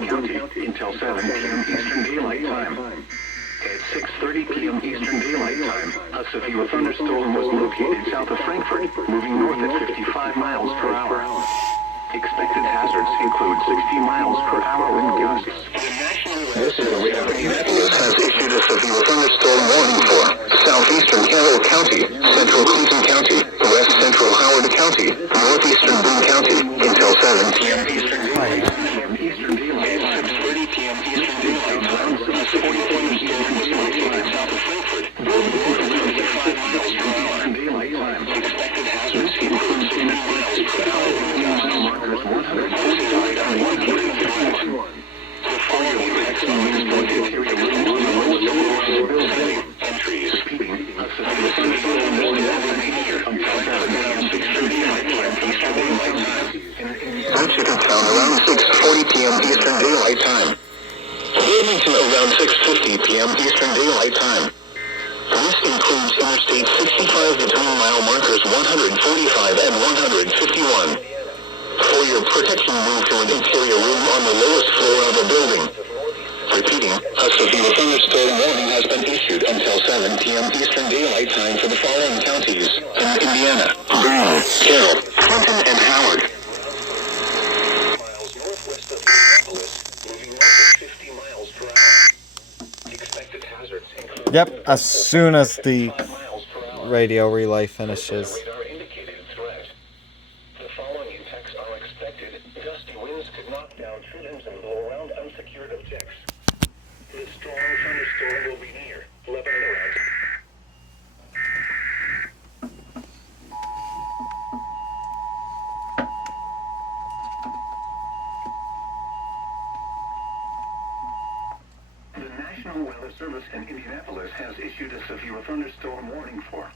Boone County until 7 p.m. Eastern Daylight Time. At 6:30 p.m. Eastern Daylight Time, a severe thunderstorm was located south of Frankfurt, moving north at 55 miles per hour. Expected hazards include 60 miles per hour wind gusts. This is the radar EAS has issued a severe thunderstorm warning for southeastern Carroll County, central Clinton County, west central Howard County, northeastern Boone County until 7 p.m. Eastern Daylight Time. Eastern Daylight Time, 6:30 p.m. Eastern Daylight Time. A severe thunderstorm was located south of Frankfurt, moving north at 55 miles per hour. Daylight Time. Expected hazards include 60 miles per hour wind gusts. Markers 145 and 151. The following maximum winds for the interior rooms on the lowest floor of the building. Entries. A severe thunderstorm will be happening here until 7 p.m. Eastern Daylight Time. Eastern Daylight Time. Michigan Town around 6:40 p.m. Eastern Daylight Time. Wilmington around 6:50 p.m. Eastern Daylight Time. This includes Interstate 65 between mile markers 145 and 151. For your protection, move to an interior room on the lowest floor of a building. Repeating, a severe thunderstorm warning has been issued until 7 p.m. Eastern Daylight Time for the following counties in Indiana: Boone, Carroll, Clinton, and Howard. Miles northwest of Indianapolis, moving north at 50 miles per hour. Expected hazards include... Yep, as soon as the radio relay finishes. Gusty winds could knock down tree limbs and blow around unsecured objects. The strong thunderstorm will be near 11 around. The National Weather Service in Indianapolis has issued a severe thunderstorm warning for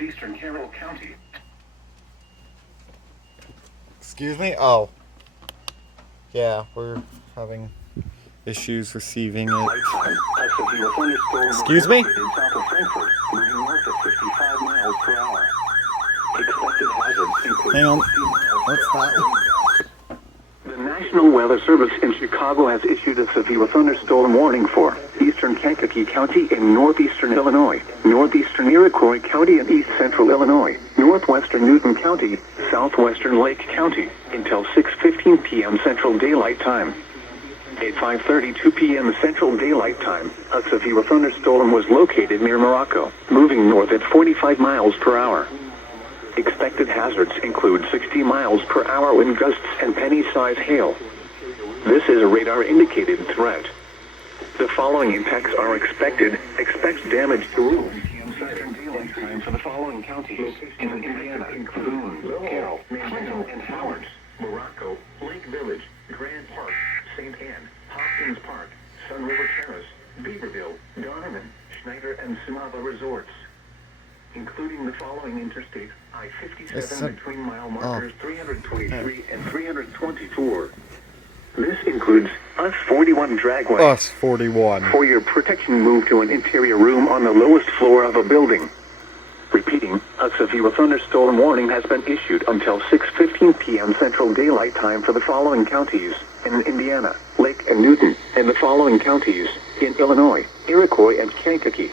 eastern Carroll County. Excuse me? Oh. Yeah, we're having issues receiving it. Excuse me? Hang on. What's that? The National Weather Service in Chicago has issued a severe thunderstorm warning for eastern Kankakee County in northeastern Illinois, northeastern Iroquois County in east central Illinois, northwestern Newton County, southwestern Lake County, until 6:15 p.m. Central Daylight Time. At 5:32 p.m. Central Daylight Time, a severe thunderstorm was located near Morocco, moving north at 45 miles per hour. Expected hazards include 60 miles per hour wind gusts and penny-size hail. This is a radar-indicated threat. The following impacts are expected. Expect damage to roofs. Eastern Daylight Time for the following counties in Indiana: Boone, Carroll, Clinton, and Howard, Morocco, Lake Village, Grand Park, St. Anne, Hopkins Park, Sun River Terrace, Beaverville, Donovan, Schneider, and Sumava Resorts, including the following interstate: I-57 between mile markers 323 and 324. This includes US-41 Dragway. US-41. For your protection, move to an interior room on the lowest floor of a building. Repeating, a severe thunderstorm warning has been issued until 6:15 p.m. Central Daylight Time for the following counties in Indiana, Lake and Newton, and the following counties in Illinois, Iroquois, and Kankakee.